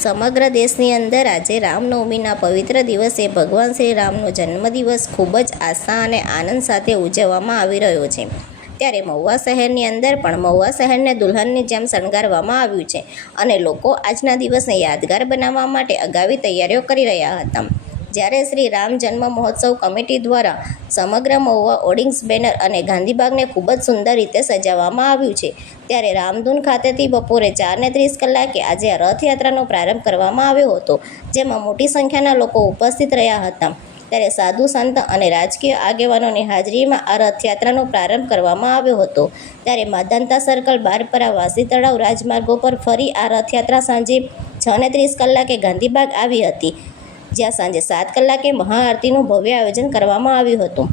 સમગ્ર દેશની અંદર આજે રામનવમીના પવિત્ર દિવસે ભગવાન શ્રી રામનો જન્મદિવસ ખૂબ જ આસ્થા અને આનંદ સાથે ઉજવવામાં આવી રહ્યો છે. ત્યારે મહુવા શહેરની અંદર પણ મહુવા શહેરને દુલ્હનની જેમ શણગારવામાં આવ્યું છે અને લોકો આજના દિવસને યાદગાર બનાવવા માટે અગાવી તૈયારીઓ કરી રહ્યા હતા. જ્યારે શ્રી રામ જન્મ મહોત્સવ કમિટી દ્વારા સમગ્ર મહુવા ઓડિંગ્સ બેનર અને ગાંધીબાગને ખૂબ જ સુંદર રીતે સજાવવામાં આવ્યું છે. ત્યારે રામધૂન ખાતેથી બપોરે ચારને ત્રીસ કલાકે આજે રથયાત્રાનો પ્રારંભ કરવામાં આવ્યો હતો, જેમાં મોટી સંખ્યાના લોકો ઉપસ્થિત રહ્યા હતા. ત્યારે સાધુ, સંત અને રાજકીય આગેવાનોની હાજરીમાં આ રથયાત્રાનો પ્રારંભ કરવામાં આવ્યો હતો. ત્યારે માધાંતા સર્કલ બારપરા વાસી તળાવ રાજમાર્ગો પર ફરી આ રથયાત્રા સાંજે છ ને ત્રીસ કલાકે ગાંધીબાગ આવી હતી. જ્યાં સાંજે સાત કલાકે મહાઆરતીનું ભવ્ય આયોજન કરવામાં આવ્યું હતું.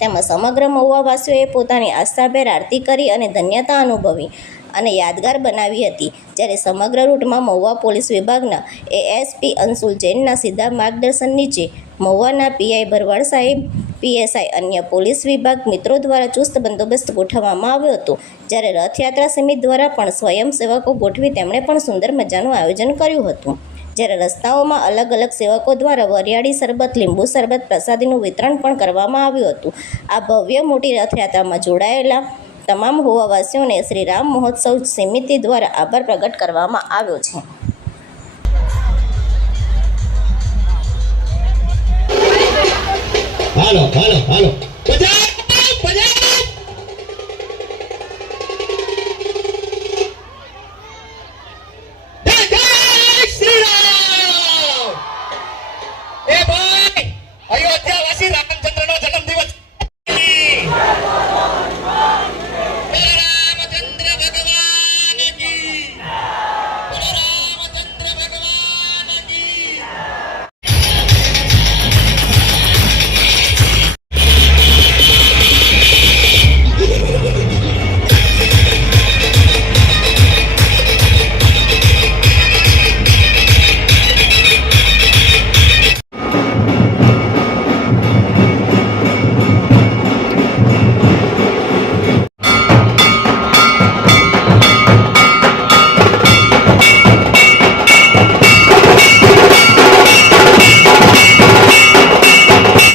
તેમાં સમગ્ર મહુવાવાસીઓએ પોતાની આસ્થાભેર આરતી કરી અને ધન્યતા અનુભવી અને યાદગાર બનાવી હતી. જ્યારે સમગ્ર રૂટમાં મહુવા પોલીસ વિભાગના એએસપી અંશુલ જૈનના સીધા માર્ગદર્શન નીચે મહુવાના પીઆઈ ભરવાડ સાહેબ, પીએસઆઈ અન્ય પોલીસ વિભાગ મિત્રો દ્વારા ચુસ્ત બંદોબસ્ત ગોઠવવામાં આવ્યો હતો. જ્યારે રથયાત્રા સમિતિ દ્વારા પણ સ્વયંસેવકો ગોઠવી તેમણે પણ સુંદર મજાનું આયોજન કર્યું હતું. જ્યારે રસ્તાઓમાં અલગ અલગ સેવકો દ્વારા વરિયાળી શરબત, લીંબુ શરબત પ્રસાદીનું વિતરણ પણ કરવામાં આવ્યું હતું. આ ભવ્ય મોટી રથયાત્રામાં જોડાયેલા તમામ હોવાવાસીઓને શ્રી રામ મહોત્સવ સમિતિ દ્વારા આભાર પ્રગટ કરવામાં આવ્યો છે. હાલો હાલો હાલો. બધા